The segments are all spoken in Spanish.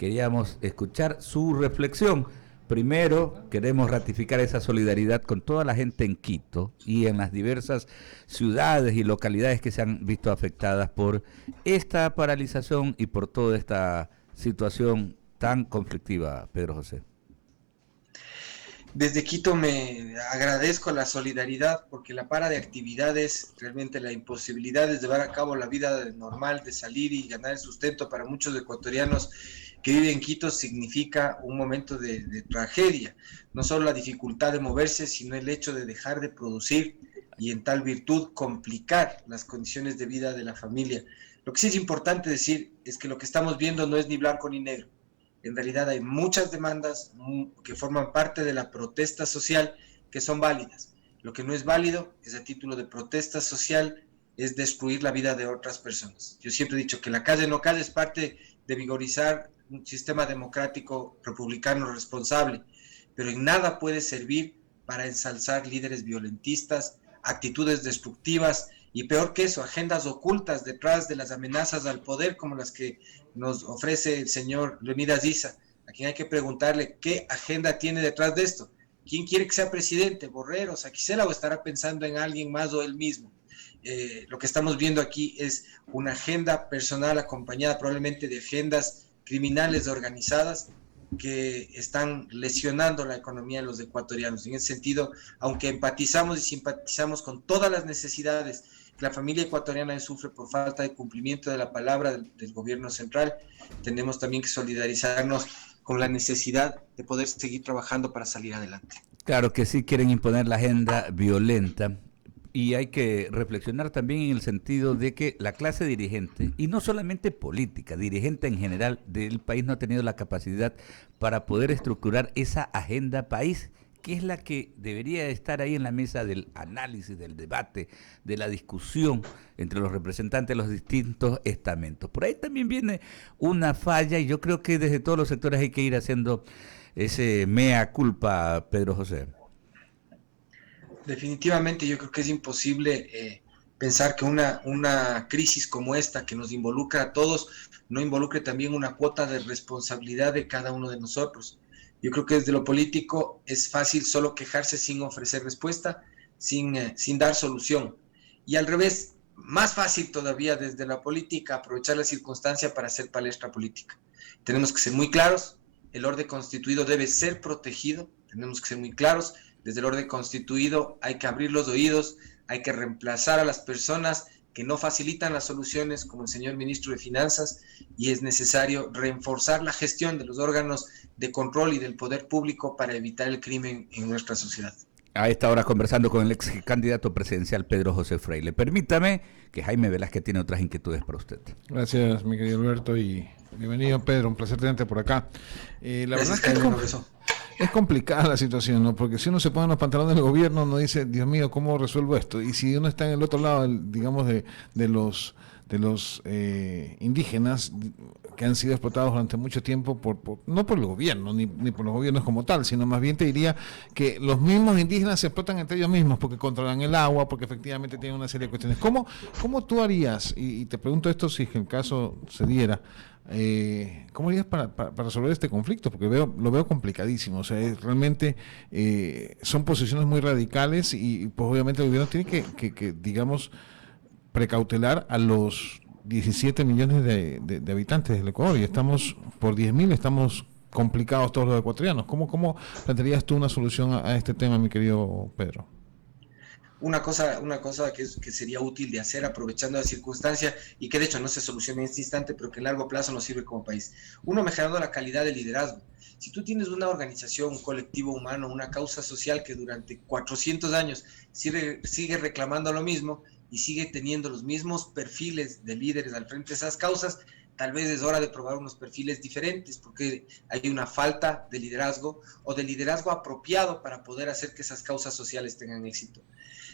queríamos escuchar su reflexión. Primero, queremos ratificar esa solidaridad con toda la gente en Quito y en las diversas ciudades y localidades que se han visto afectadas por esta paralización y por toda esta situación tan conflictiva, Pedro José. Desde Quito me agradezco la solidaridad porque la para de actividades, realmente la imposibilidad de llevar a cabo la vida normal, de salir y ganar el sustento para muchos ecuatorianos que viven en Quito significa un momento de tragedia. No solo la dificultad de moverse, sino el hecho de dejar de producir y en tal virtud complicar las condiciones de vida de la familia. Lo que sí es importante decir es que lo que estamos viendo no es ni blanco ni negro. En realidad hay muchas demandas que forman parte de la protesta social que son válidas. Lo que no es válido es a título de protesta social, es destruir la vida de otras personas. Yo siempre he dicho que la calle no calle es parte de vigorizar un sistema democrático republicano responsable, pero en nada puede servir para ensalzar líderes violentistas, actitudes destructivas y peor que eso, agendas ocultas detrás de las amenazas al poder como las que nos ofrece el señor Leonidas Issa, a quien hay que preguntarle qué agenda tiene detrás de esto. ¿Quién quiere que sea presidente? ¿Borrero, Saquicela o estará pensando en alguien más o él mismo? Lo que estamos viendo aquí es una agenda personal acompañada probablemente de agendas criminales organizadas que están lesionando la economía de los ecuatorianos. En ese sentido, aunque empatizamos y simpatizamos con todas las necesidades que la familia ecuatoriana sufre por falta de cumplimiento de la palabra del gobierno central, tenemos también que solidarizarnos con la necesidad de poder seguir trabajando para salir adelante. Claro que sí quieren imponer la agenda violenta y hay que reflexionar también en el sentido de que la clase dirigente, y no solamente política, dirigente en general del país no ha tenido la capacidad para poder estructurar esa agenda país, que es la que debería estar ahí en la mesa del análisis, del debate, de la discusión entre los representantes de los distintos estamentos. Por ahí también viene una falla y yo creo que desde todos los sectores hay que ir haciendo ese mea culpa, Pedro José. Definitivamente yo creo que es imposible pensar que una crisis como esta que nos involucra a todos no involucre también una cuota de responsabilidad de cada uno de nosotros. Yo creo que desde lo político es fácil solo quejarse sin ofrecer respuesta, sin dar solución. Y al revés, más fácil todavía desde la política aprovechar la circunstancia para hacer palestra política. Tenemos que ser muy claros, el orden constituido debe ser protegido, tenemos que ser muy claros, desde el orden constituido hay que abrir los oídos, hay que reemplazar a las personas que no facilitan las soluciones, como el señor ministro de Finanzas, y es necesario reforzar la gestión de los órganos de control y del poder público para evitar el crimen en nuestra sociedad. A esta hora conversando con el ex candidato presidencial Pedro José Freile. Permítame que Jaime Velázquez tiene otras inquietudes para usted. Gracias, mi querido Alberto, y bienvenido, Pedro. Un placer tenerte por acá. La Gracias, verdad es que es complicada la situación, ¿no? Porque si uno se pone en los pantalones del gobierno, uno dice, Dios mío, ¿cómo resuelvo esto? Y si uno está en el otro lado, digamos, de los indígenas que han sido explotados durante mucho tiempo no por el gobierno ni por los gobiernos como tal, sino más bien te diría que los mismos indígenas se explotan entre ellos mismos porque controlan el agua, porque efectivamente tienen una serie de cuestiones. ¿Cómo tú harías, y te pregunto esto si el caso se diera, ¿cómo harías para resolver este conflicto? Porque lo veo complicadísimo, o sea, realmente son posiciones muy radicales y pues obviamente el gobierno tiene que digamos, precautelar a los 17 millones de habitantes del Ecuador y estamos por 10.000, estamos complicados todos los ecuatorianos. ¿Cómo plantearías tú una solución a este tema, mi querido Pedro? Una cosa que sería útil de hacer aprovechando la circunstancia y que de hecho no se soluciona en este instante, pero que a largo plazo nos sirve como país. Uno, mejorando la calidad del liderazgo. Si tú tienes una organización, un colectivo humano, una causa social que durante 400 años sigue reclamando lo mismo y sigue teniendo los mismos perfiles de líderes al frente de esas causas, tal vez es hora de probar unos perfiles diferentes, porque hay una falta de liderazgo o de liderazgo apropiado para poder hacer que esas causas sociales tengan éxito.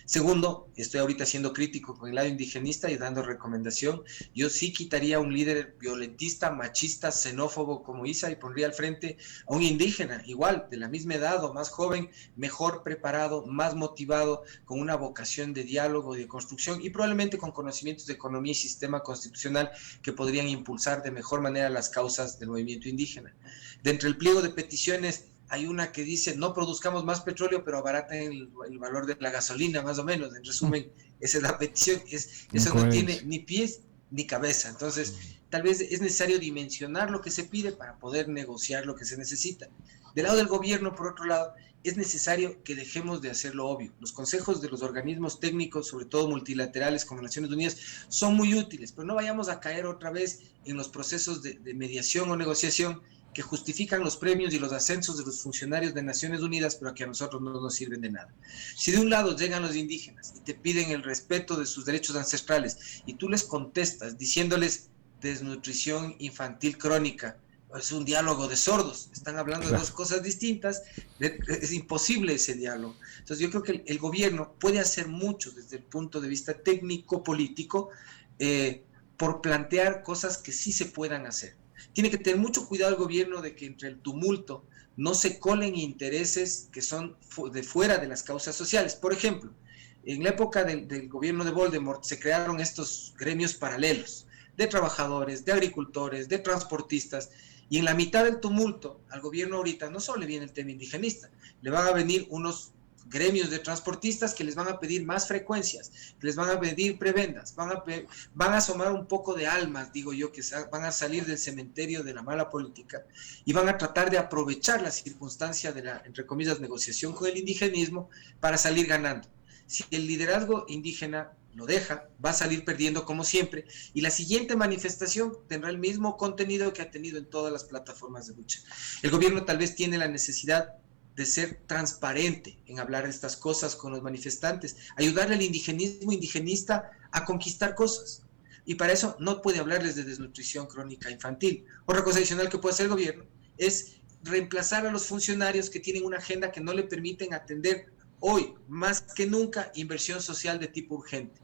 Segundo, estoy ahorita siendo crítico con el lado indigenista y dando recomendación. Yo sí quitaría a un líder violentista, machista, xenófobo como Isa y pondría al frente a un indígena, igual, de la misma edad o más joven, mejor preparado, más motivado, con una vocación de diálogo, de construcción y probablemente con conocimientos de economía y sistema constitucional que podrían impulsar de mejor manera las causas del movimiento indígena. Dentro del pliego de peticiones hay una que dice no produzcamos más petróleo, pero abaraten el valor de la gasolina, más o menos. En resumen, esa es la petición. Eso no tiene ni pies ni cabeza. Entonces, tal vez es necesario dimensionar lo que se pide para poder negociar lo que se necesita. Del lado del gobierno, por otro lado, es necesario que dejemos de hacer lo obvio. Los consejos de los organismos técnicos, sobre todo multilaterales como Naciones Unidas, son muy útiles, pero no vayamos a caer otra vez en los procesos de mediación o negociación que justifican los premios y los ascensos de los funcionarios de Naciones Unidas, pero que a nosotros no nos sirven de nada. Si de un lado llegan los indígenas y te piden el respeto de sus derechos ancestrales y tú les contestas diciéndoles desnutrición infantil crónica, es un diálogo de sordos, están hablando de dos cosas distintas, es imposible ese diálogo. Entonces yo creo que el gobierno puede hacer mucho desde el punto de vista técnico-político por plantear cosas que sí se puedan hacer. Tiene que tener mucho cuidado el gobierno de que entre el tumulto no se colen intereses que son de fuera de las causas sociales. Por ejemplo, en la época del gobierno de Voldemort se crearon estos gremios paralelos de trabajadores, de agricultores, de transportistas, y en la mitad del tumulto al gobierno ahorita no solo le viene el tema indigenista, le van a venir unos gremios de transportistas que les van a pedir más frecuencias, que les van a pedir prebendas, van a asomar un poco de almas, digo yo, que van a salir del cementerio de la mala política y van a tratar de aprovechar la circunstancia de la, entre comillas, negociación con el indigenismo para salir ganando. Si el liderazgo indígena lo deja, va a salir perdiendo como siempre, y la siguiente manifestación tendrá el mismo contenido que ha tenido en todas las plataformas de lucha. El gobierno tal vez tiene la necesidad de ser transparente en hablar de estas cosas con los manifestantes, ayudarle al indigenismo indigenista a conquistar cosas. Y para eso no puede hablarles de desnutrición crónica infantil. Otra cosa adicional que puede hacer el gobierno es reemplazar a los funcionarios que tienen una agenda que no le permiten atender hoy, más que nunca, inversión social de tipo urgente.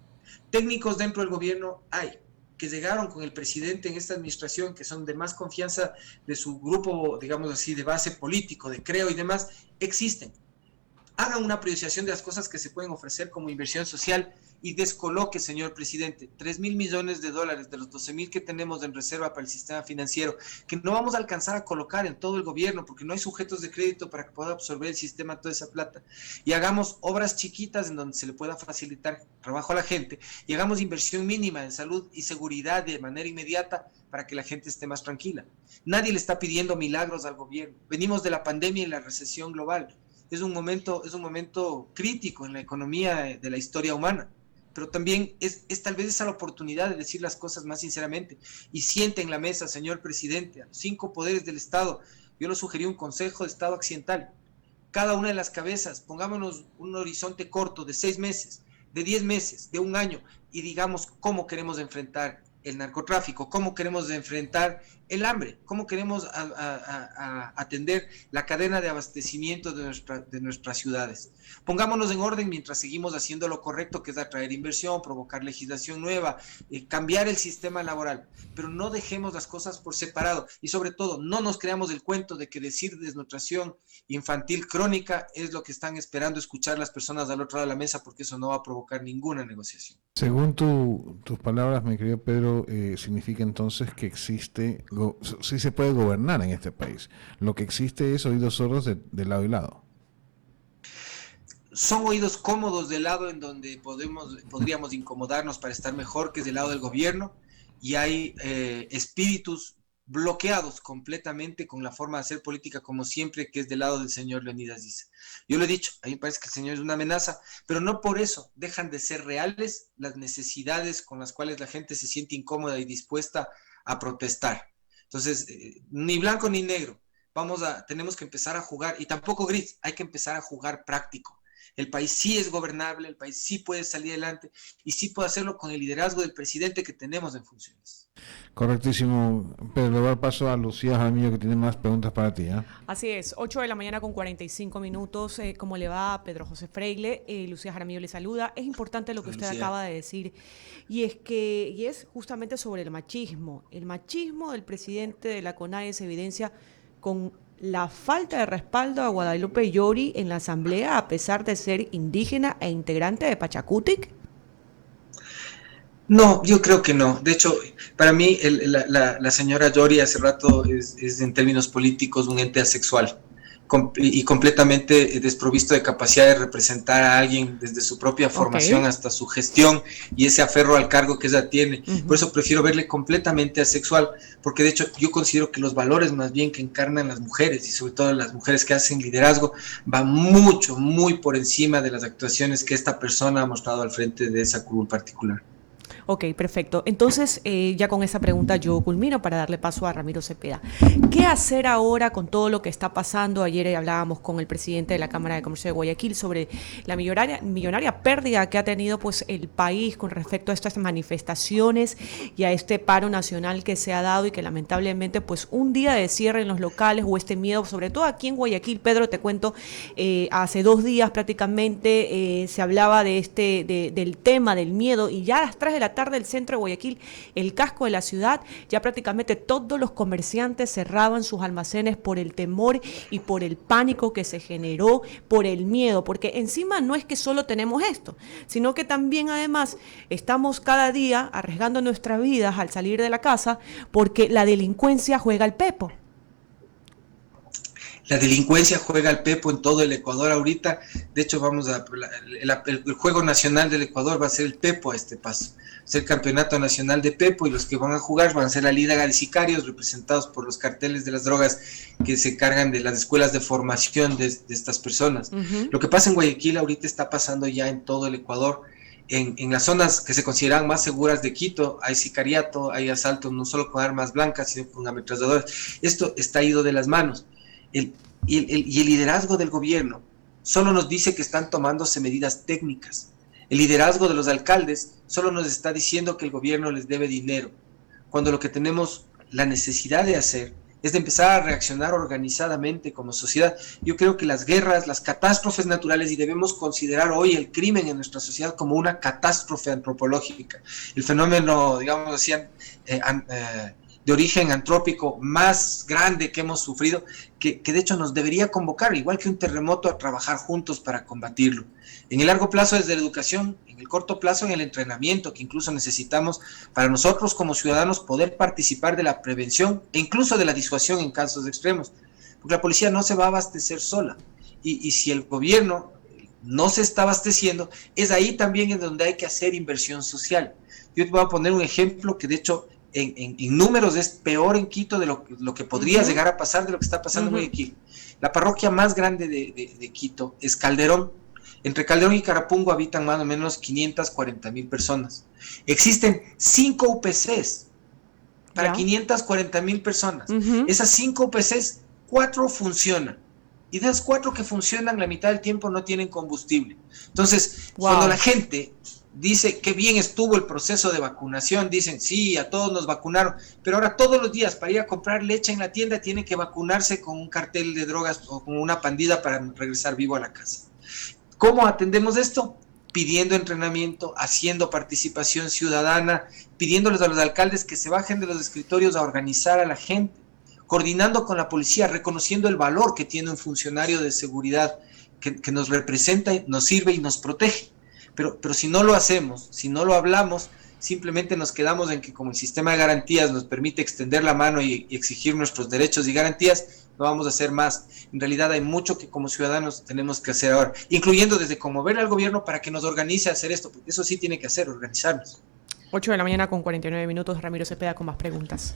Técnicos dentro del gobierno hay, que llegaron con el presidente en esta administración, que son de más confianza de su grupo, digamos así, de base político, de creo y demás, existen. Hagan una priorización de las cosas que se pueden ofrecer como inversión social y descoloque, señor presidente, 3,000 millones de dólares de los 12,000 que tenemos en reserva para el sistema financiero, que no vamos a alcanzar a colocar en todo el gobierno porque no hay sujetos de crédito para que pueda absorber el sistema toda esa plata. Y hagamos obras chiquitas en donde se le pueda facilitar trabajo a la gente y hagamos inversión mínima en salud y seguridad de manera inmediata para que la gente esté más tranquila. Nadie le está pidiendo milagros al gobierno. Venimos de la pandemia y la recesión global. Es un momento crítico en la economía de la historia humana, pero también es tal vez esa la oportunidad de decir las cosas más sinceramente. Y siente en la mesa, señor presidente, a los 5 poderes del Estado. Yo le sugerí un Consejo de Estado Accidental. Cada una de las cabezas, pongámonos un horizonte corto de 6 meses, de 10 meses, de un año, y digamos cómo queremos enfrentar el narcotráfico, cómo queremos enfrentar el hambre, cómo queremos atender la cadena de abastecimiento de nuestras ciudades. Pongámonos en orden mientras seguimos haciendo lo correcto, que es atraer inversión, provocar legislación nueva, cambiar el sistema laboral, pero no dejemos las cosas por separado y sobre todo no nos creamos el cuento de que decir desnutrición infantil crónica es lo que están esperando escuchar las personas al otro lado de la mesa, porque eso no va a provocar ninguna negociación. Según tus palabras, mi querido Pedro, significa entonces que existe, sí se puede gobernar en este país. Lo que existe es oídos sordos de lado y lado. Son oídos cómodos del lado en donde podríamos incomodarnos para estar mejor, que es del lado del gobierno, y hay espíritus bloqueados completamente con la forma de hacer política como siempre, que es del lado del señor Leonidas Dice. Yo lo he dicho, a mí me parece que el señor es una amenaza, pero no por eso dejan de ser reales las necesidades con las cuales la gente se siente incómoda y dispuesta a protestar. Entonces, ni blanco ni negro, tenemos que empezar a jugar, y tampoco gris, hay que empezar a jugar práctico. El país sí es gobernable, el país sí puede salir adelante y sí puede hacerlo con el liderazgo del presidente que tenemos en funciones. Correctísimo, pero le voy a dar paso a Lucía Jaramillo, que tiene más preguntas para ti. Así es, 8 de la mañana con 45 minutos. ¿Cómo le va, Pedro José Freile? Lucía Jaramillo le saluda. Es importante lo que usted acaba de decir, y es justamente sobre el machismo. El machismo del presidente de la CONAIE se evidencia con la falta de respaldo a Guadalupe Llori en la asamblea, a pesar de ser indígena e integrante de Pachacutic. No, yo creo que no. De hecho, para mí la señora Llori hace rato es en términos políticos un ente asexual y completamente desprovisto de capacidad de representar a alguien desde su propia formación hasta su gestión y ese aferro al cargo que ella tiene. Por eso prefiero verle completamente asexual, porque de hecho yo considero que los valores más bien que encarnan las mujeres, y sobre todo las mujeres que hacen liderazgo, van muy por encima de las actuaciones que esta persona ha mostrado al frente de esa curul particular. Ok, perfecto. Entonces, ya con esa pregunta yo culmino para darle paso a Ramiro Cepeda. ¿Qué hacer ahora con todo lo que está pasando? Ayer hablábamos con el presidente de la Cámara de Comercio de Guayaquil sobre la millonaria pérdida que ha tenido pues el país con respecto a estas manifestaciones y a este paro nacional que se ha dado, y que lamentablemente pues un día de cierre en los locales, o este miedo, sobre todo aquí en Guayaquil. Pedro, te cuento, hace 2 días prácticamente se hablaba del tema del miedo, y ya a las 3 de la tarde el centro de Guayaquil, el casco de la ciudad, ya prácticamente todos los comerciantes cerraban sus almacenes por el temor y por el pánico que se generó, por el miedo, porque encima no es que solo tenemos esto, sino que también además estamos cada día arriesgando nuestras vidas al salir de la casa, porque la delincuencia juega al pepo. La delincuencia juega al pepo en todo el Ecuador ahorita. De hecho, el juego nacional del Ecuador va a ser el pepo a este paso. Va a ser el campeonato nacional de pepo, y los que van a jugar van a ser la liga de sicarios, representados por los carteles de las drogas que se cargan de las escuelas de formación de estas personas. Lo que pasa en Guayaquil ahorita está pasando ya en todo el Ecuador. En las zonas que se consideran más seguras de Quito hay sicariato, hay asaltos no solo con armas blancas, sino con ametralladoras. Esto está ido de las manos. Y el liderazgo del gobierno solo nos dice que están tomándose medidas técnicas. El liderazgo de los alcaldes solo nos está diciendo que el gobierno les debe dinero, cuando lo que tenemos la necesidad de hacer es de empezar a reaccionar organizadamente como sociedad. Yo creo que las guerras, las catástrofes naturales, y debemos considerar hoy el crimen en nuestra sociedad como una catástrofe antropológica. El fenómeno, digamos así, de origen antrópico más grande que hemos sufrido, que de hecho nos debería convocar, igual que un terremoto, a trabajar juntos para combatirlo. En el largo plazo desde la educación, en el corto plazo en el entrenamiento, que incluso necesitamos para nosotros como ciudadanos poder participar de la prevención e incluso de la disuasión en casos extremos, porque la policía no se va a abastecer sola, y si el gobierno no se está abasteciendo, es ahí también en donde hay que hacer inversión social. Yo te voy a poner un ejemplo que de hecho en números es peor en Quito de lo que podría llegar a pasar, de lo que está pasando en Guayaquil. La parroquia más grande de Quito es Calderón. Entre Calderón y Carapungo habitan más o menos 540,000 personas. Existen 5 UPCs para 540,000 personas. Esas 5 UPCs, 4 funcionan. Y de esas 4 que funcionan, la mitad del tiempo no tienen combustible. Entonces, cuando la gente dice que bien estuvo el proceso de vacunación, dicen, sí, a todos nos vacunaron, pero ahora todos los días para ir a comprar leche en la tienda tiene que vacunarse con un cartel de drogas o con una pandilla para regresar vivo a la casa. ¿Cómo atendemos esto? Pidiendo entrenamiento, haciendo participación ciudadana, pidiéndoles a los alcaldes que se bajen de los escritorios a organizar a la gente, coordinando con la policía, reconociendo el valor que tiene un funcionario de seguridad que nos representa, nos sirve y nos protege. Pero si no lo hacemos, si no lo hablamos, simplemente nos quedamos en que como el sistema de garantías nos permite extender la mano y exigir nuestros derechos y garantías, no vamos a hacer más. En realidad hay mucho que como ciudadanos tenemos que hacer ahora, incluyendo desde conmover al gobierno para que nos organice a hacer esto, porque eso sí tiene que hacer, organizarnos. 8 de la mañana con 49 minutos, Ramiro Cepeda con más preguntas.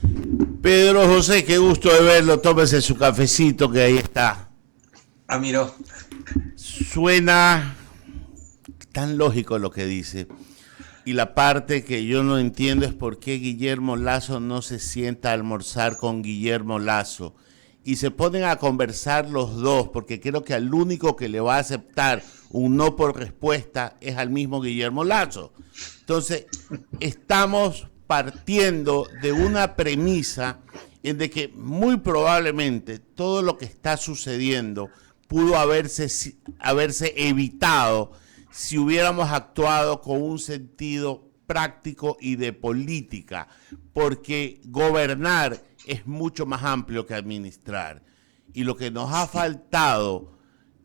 Pedro José, qué gusto de verlo, tómese su cafecito que ahí está. Ramiro. Suena tan lógico lo que dice. Y la parte que yo no entiendo es por qué Guillermo Lasso no se sienta a almorzar con Guillermo Lasso. Y se ponen a conversar los dos, porque creo que al único que le va a aceptar un no por respuesta es al mismo Guillermo Lasso. Entonces, estamos partiendo de una premisa en de que muy probablemente todo lo que está sucediendo pudo haberse evitado si hubiéramos actuado con un sentido práctico y de política, porque gobernar es mucho más amplio que administrar. Y lo que nos ha faltado,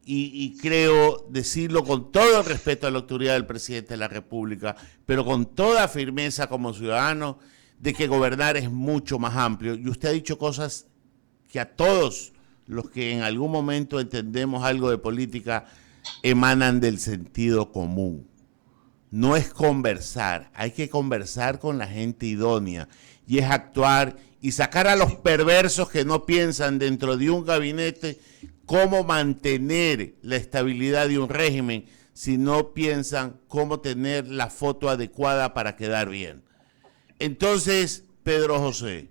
y creo decirlo con todo el respeto a la autoridad del presidente de la República, pero con toda firmeza como ciudadano, de que gobernar es mucho más amplio. Y usted ha dicho cosas que a todos los que en algún momento entendemos algo de política emanan del sentido común. No es conversar, hay que conversar con la gente idónea y es actuar y sacar a los perversos que no piensan dentro de un gabinete cómo mantener la estabilidad de un régimen, si no piensan cómo tener la foto adecuada para quedar bien. Entonces, Pedro José,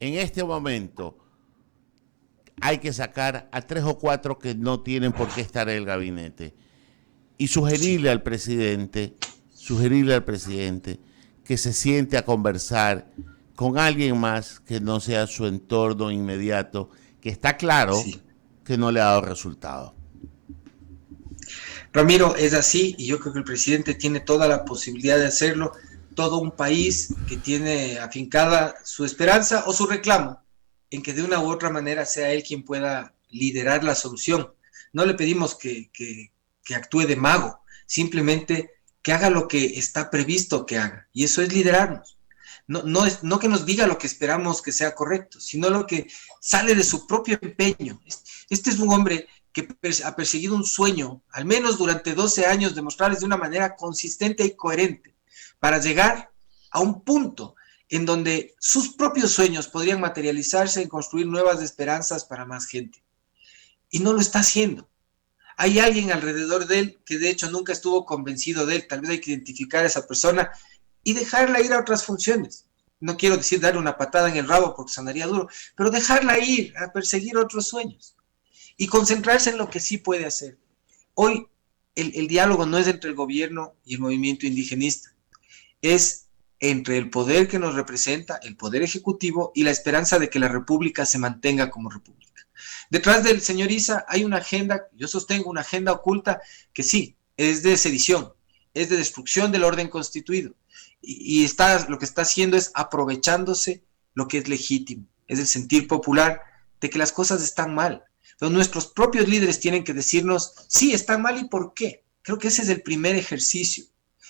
en este momento hay que sacar a 3 o 4 que no tienen por qué estar en el gabinete y sugerirle al presidente que se siente a conversar con alguien más que no sea su entorno inmediato, que está claro que no le ha dado resultado. Ramiro, es así y yo creo que el presidente tiene toda la posibilidad de hacerlo. Todo un país que tiene afincada su esperanza o su reclamo en que de una u otra manera sea él quien pueda liderar la solución. No le pedimos que actúe de mago, simplemente que haga lo que está previsto que haga, y eso es liderarnos. No que nos diga lo que esperamos que sea correcto, sino lo que sale de su propio empeño. Este es un hombre que ha perseguido un sueño, al menos durante 12 años, demostrarles de una manera consistente y coherente, para llegar a un punto en donde sus propios sueños podrían materializarse en construir nuevas esperanzas para más gente. Y no lo está haciendo. Hay alguien alrededor de él que de hecho nunca estuvo convencido de él. Tal vez hay que identificar a esa persona y dejarla ir a otras funciones. No quiero decir darle una patada en el rabo porque sonaría duro, pero dejarla ir a perseguir otros sueños y concentrarse en lo que sí puede hacer. Hoy el diálogo no es entre el gobierno y el movimiento indigenista, es entre el poder que nos representa, el poder ejecutivo, y la esperanza de que la república se mantenga como república. Detrás del señor Issa hay una agenda, yo sostengo una agenda oculta que sí, es de sedición, es de destrucción del orden constituido, y lo que está haciendo es aprovechándose lo que es legítimo, es el sentir popular de que las cosas están mal. Pero nuestros propios líderes tienen que decirnos, sí, están mal y por qué. Creo que ese es el primer ejercicio.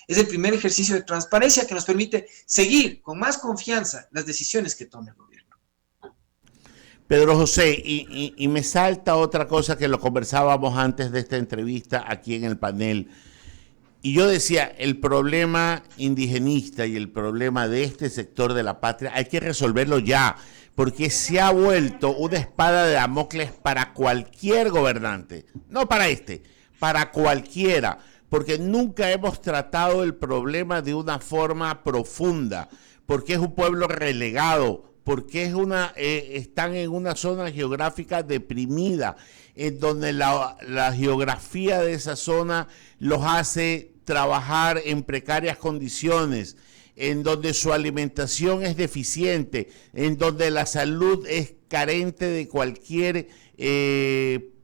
Es el primer ejercicio de transparencia que nos permite seguir con más confianza las decisiones que tome el gobierno. Pedro José, y me salta otra cosa que lo conversábamos antes de esta entrevista aquí en el panel. Y yo decía, el problema indigenista y el problema de este sector de la patria hay que resolverlo ya, porque se ha vuelto una espada de Damocles para cualquier gobernante, no para para cualquiera, porque nunca hemos tratado el problema de una forma profunda, porque es un pueblo relegado, porque están en una zona geográfica deprimida, en donde la geografía de esa zona los hace trabajar en precarias condiciones, en donde su alimentación es deficiente, en donde la salud es carente de cualquier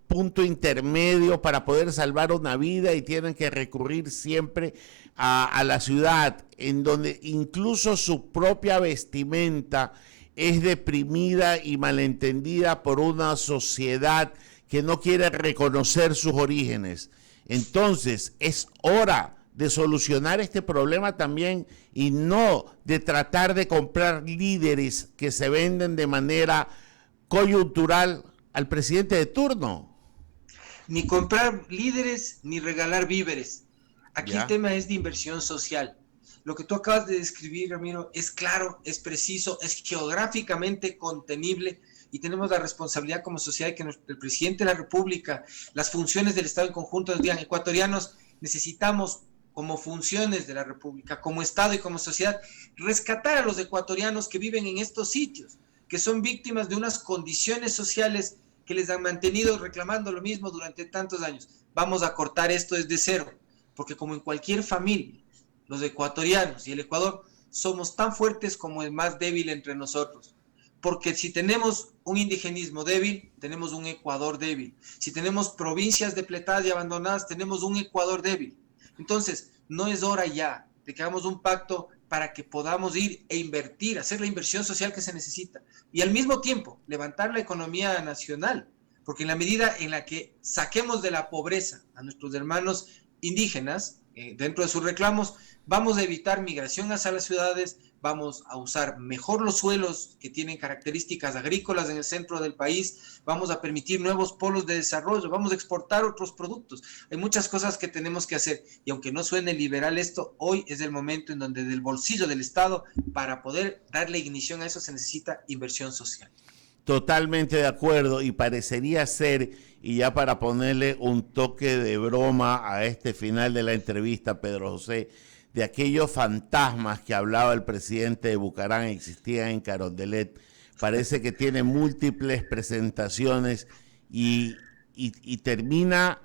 punto intermedio para poder salvar una vida y tienen que recurrir siempre a la ciudad, en donde incluso su propia vestimenta es deprimida y malentendida por una sociedad que no quiere reconocer sus orígenes. Entonces, es hora de solucionar este problema también y no de tratar de comprar líderes que se venden de manera coyuntural al presidente de turno. Ni comprar líderes, ni regalar víveres. Aquí ¿Ya? El tema es de inversión social. Lo que tú acabas de describir, Ramiro, es claro, es preciso, es geográficamente contenible y tenemos la responsabilidad como sociedad de que el presidente de la República, las funciones del Estado en conjunto, nos digan, ecuatorianos, necesitamos como funciones de la República, como Estado y como sociedad, rescatar a los ecuatorianos que viven en estos sitios, que son víctimas de unas condiciones sociales que les han mantenido reclamando lo mismo durante tantos años. Vamos a cortar esto desde cero, porque como en cualquier familia, los ecuatorianos y el Ecuador somos tan fuertes como el más débil entre nosotros. Porque si tenemos un indigenismo débil, tenemos un Ecuador débil. Si tenemos provincias depletadas y abandonadas, tenemos un Ecuador débil. Entonces, no es hora ya de que hagamos un pacto para que podamos ir e invertir, hacer la inversión social que se necesita. Y al mismo tiempo, levantar la economía nacional. Porque en la medida en la que saquemos de la pobreza a nuestros hermanos indígenas, dentro de sus reclamos, vamos a evitar migración hacia las ciudades, vamos a usar mejor los suelos que tienen características agrícolas en el centro del país, vamos a permitir nuevos polos de desarrollo, vamos a exportar otros productos. Hay muchas cosas que tenemos que hacer y aunque no suene liberal esto, hoy es el momento en donde del bolsillo del Estado, para poder darle ignición a eso, se necesita inversión social. Totalmente de acuerdo, y parecería ser, y ya para ponerle un toque de broma a este final de la entrevista, Pedro José, de aquellos fantasmas que hablaba el presidente de Bucarán existían en Carondelet, parece que tiene múltiples presentaciones y termina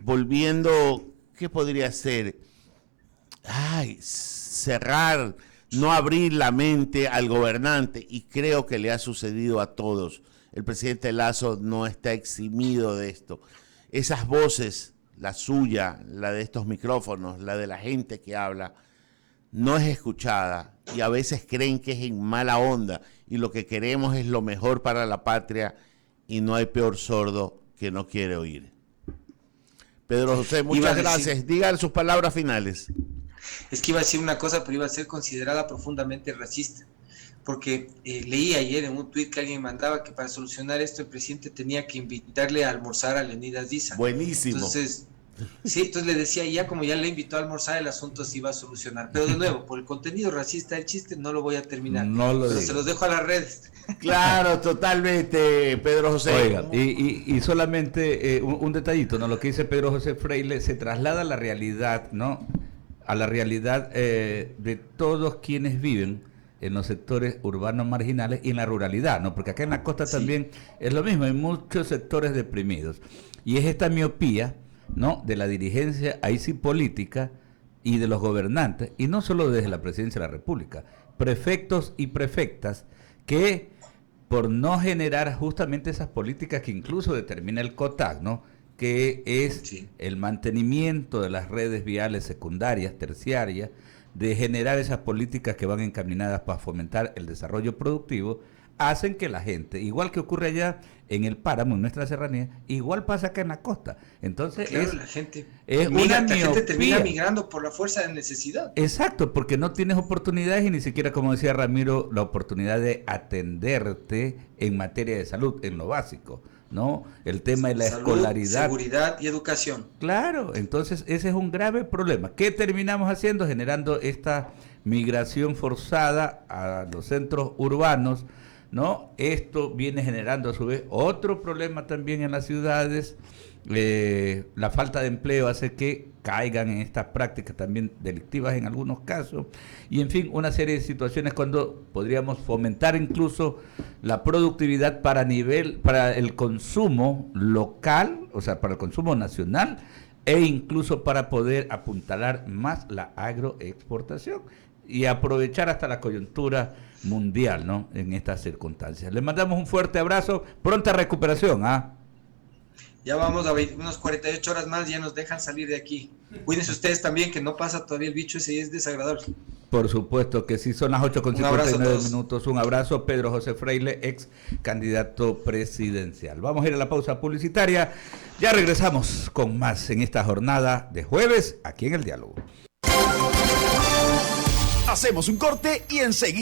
volviendo, ¿qué podría ser? Cerrar, no abrir la mente al gobernante, y creo que le ha sucedido a todos. El presidente Lasso no está eximido de esto. Esas voces, la suya, la de estos micrófonos, la de la gente que habla, no es escuchada y a veces creen que es en mala onda y lo que queremos es lo mejor para la patria y no hay peor sordo que no quiere oír. Pedro José, muchas gracias. Digan sus palabras finales. Es que iba a decir una cosa, pero iba a ser considerada profundamente racista. Porque leí ayer en un tuit que alguien mandaba que para solucionar esto el presidente tenía que invitarle a almorzar a Leonidas Diza. Buenísimo. Entonces, sí, entonces le decía, ya como ya le invitó a almorzar, el asunto se iba a solucionar. Pero de nuevo, por el contenido racista del chiste no lo voy a terminar. Pero se los dejo a las redes. Claro, totalmente, Pedro José. Oiga, y solamente un detallito, ¿no? Lo que dice Pedro José Freile se traslada a la realidad, ¿no? A la realidad de todos quienes viven en los sectores urbanos marginales y en la ruralidad, ¿no? Porque acá en la costa también es lo mismo, hay muchos sectores deprimidos. Y es esta miopía, ¿no? De la dirigencia, ahí sí política, y de los gobernantes, y no solo desde la presidencia de la República, prefectos y prefectas que por no generar justamente esas políticas que incluso determina el COTAC, ¿no? Que es el mantenimiento de las redes viales secundarias, terciarias, de generar esas políticas que van encaminadas para fomentar el desarrollo productivo, hacen que la gente, igual que ocurre allá en el páramo, en nuestra serranía, igual pasa acá en la costa. Entonces claro, la gente termina migrando por la fuerza de necesidad. Exacto, porque no tienes oportunidades y ni siquiera, como decía Ramiro, la oportunidad de atenderte en materia de salud, en lo básico, ¿no? El tema de la escolaridad, seguridad y educación. Claro, entonces ese es un grave problema. ¿Qué terminamos haciendo? Generando esta migración forzada a los centros urbanos, ¿no? Esto viene generando a su vez otro problema también en las ciudades. La falta de empleo hace que caigan en estas prácticas también delictivas en algunos casos, y en fin, una serie de situaciones cuando podríamos fomentar incluso la productividad para el consumo local, o sea, para el consumo nacional, e incluso para poder apuntalar más la agroexportación y aprovechar hasta la coyuntura mundial, ¿no? En estas circunstancias. Les mandamos un fuerte abrazo, pronta recuperación, ¿ah? Ya vamos a unos 48 horas más, ya nos dejan salir de aquí. Cuídense ustedes también, que no pasa todavía el bicho ese y es desagradable. Por supuesto que sí, son las 8:59 minutos. Un abrazo, Pedro José Freile, ex candidato presidencial. Vamos a ir a la pausa publicitaria. Ya regresamos con más en esta jornada de jueves, aquí en El Diálogo. Hacemos un corte y enseguida